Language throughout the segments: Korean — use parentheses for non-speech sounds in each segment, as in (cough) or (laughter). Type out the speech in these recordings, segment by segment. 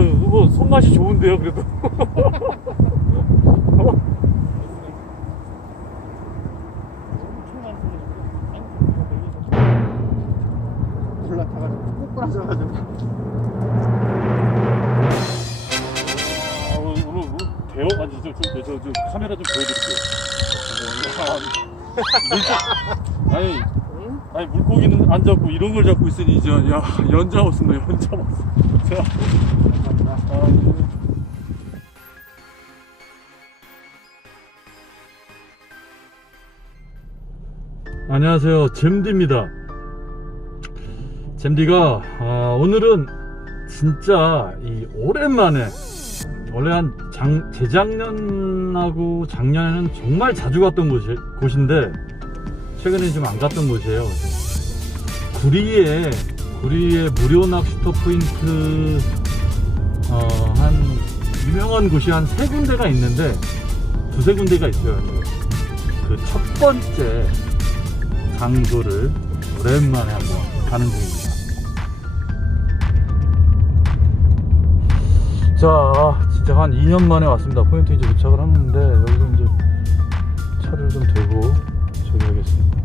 아유, 그거 손맛이 좋은데요, 그래도. 올라타가지고 아, 오늘, 오늘, 아니, 저, 저, 저, 저, 저 카메라 좀 보여드릴게요. 아, (laughs) 아니, 아니, 물고기는 안 잡고 이런 걸 잡고 있으니, 이제, 야, 연잡았습니다, 연잡았어. 자, 아, 안녕하세요. 잼디입니다. 잼디가 아, 오늘은 진짜 이 오랜만에 원래 한 장, 재작년하고 작년에는 정말 자주 갔던 곳이, 곳인데 최근에 좀 안 갔던 곳이에요. 구리에 구리에 무료 낚시터 포인트 어, 한 유명한 곳이 한 세 군데가 있는데 두세 군데가 있어요. 그 첫 번째 장소를 오랜만에 한번 가는 중입니다. 자, 진짜 한 2년 만에 왔습니다. 포인트 이제 도착을 했는데 여기서 이제 차를 좀 대고 저기 하겠습니다.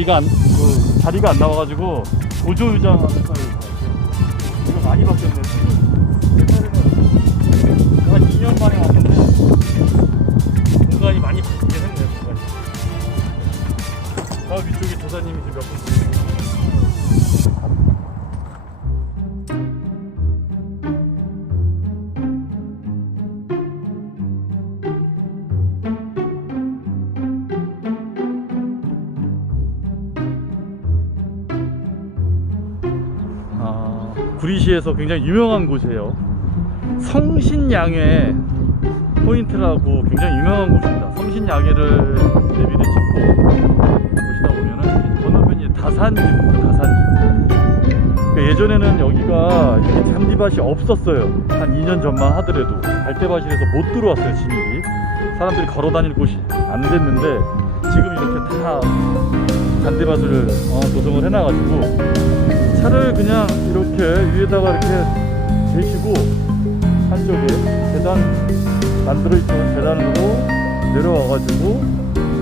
자리가 안, 그, 자리가 안 나와가지고 보조 의자 하나 사야 될것 같아요. 이거 많이 바뀌었네. 옛날에는 한 2년 만에 왔는데 공간이 많이 바뀌긴 했네요. 공간이. 아 위쪽에 조사님이 지금 몇분 구리시에서 굉장히 유명한 곳이에요. 성신양의 포인트라고 굉장히 유명한 곳입니다. 성신양해를 내비를 찍고 보시다 보면은 이 건너편이 다산지입니다. 다산지. 그러니까 예전에는 여기가 이렇게 잔디밭이 없었어요. 한 2년 전만 하더라도 갈대밭이라서 못 들어왔어요. 진입이. 사람들이 걸어 다닐 곳이 안 됐는데 지금 이렇게 다 잔디밭을 어, 조성을 해놔가지고 차를 그냥 이렇게 위에다가 이렇게 대시고 한쪽에 계단 만들어 있던 계단으로 내려와가지고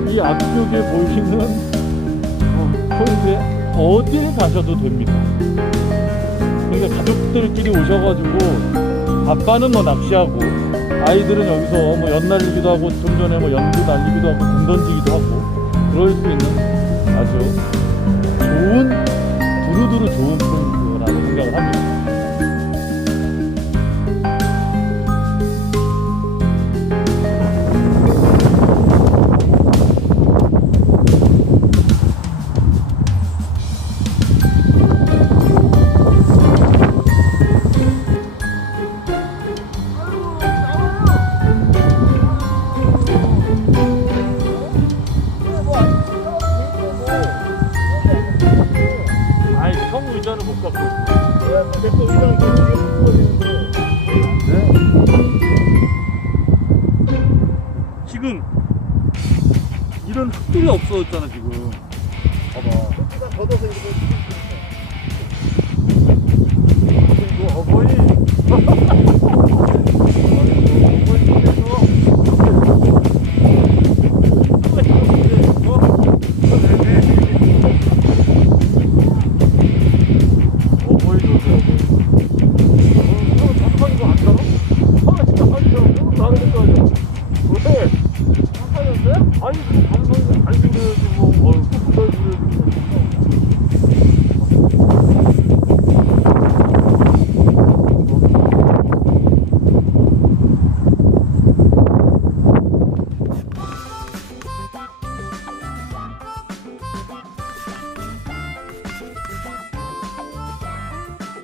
이 앞쪽에 보이시는 어, 포인트에 어딜 가셔도 됩니다. 그러니까 가족들끼리 오셔가지고 아빠는 뭐 낚시하고 아이들은 여기서 뭐 연 날리기도 하고 좀 전에 뭐 연두 날리기도 하고 등 던지기도 하고 그럴 수 있는 아주 좋은 두루두루 좋은 포인트라고 생각을 합니다. 지금 이런 흙들이 없어졌잖아 지금. 봐봐. 걷어서 이렇게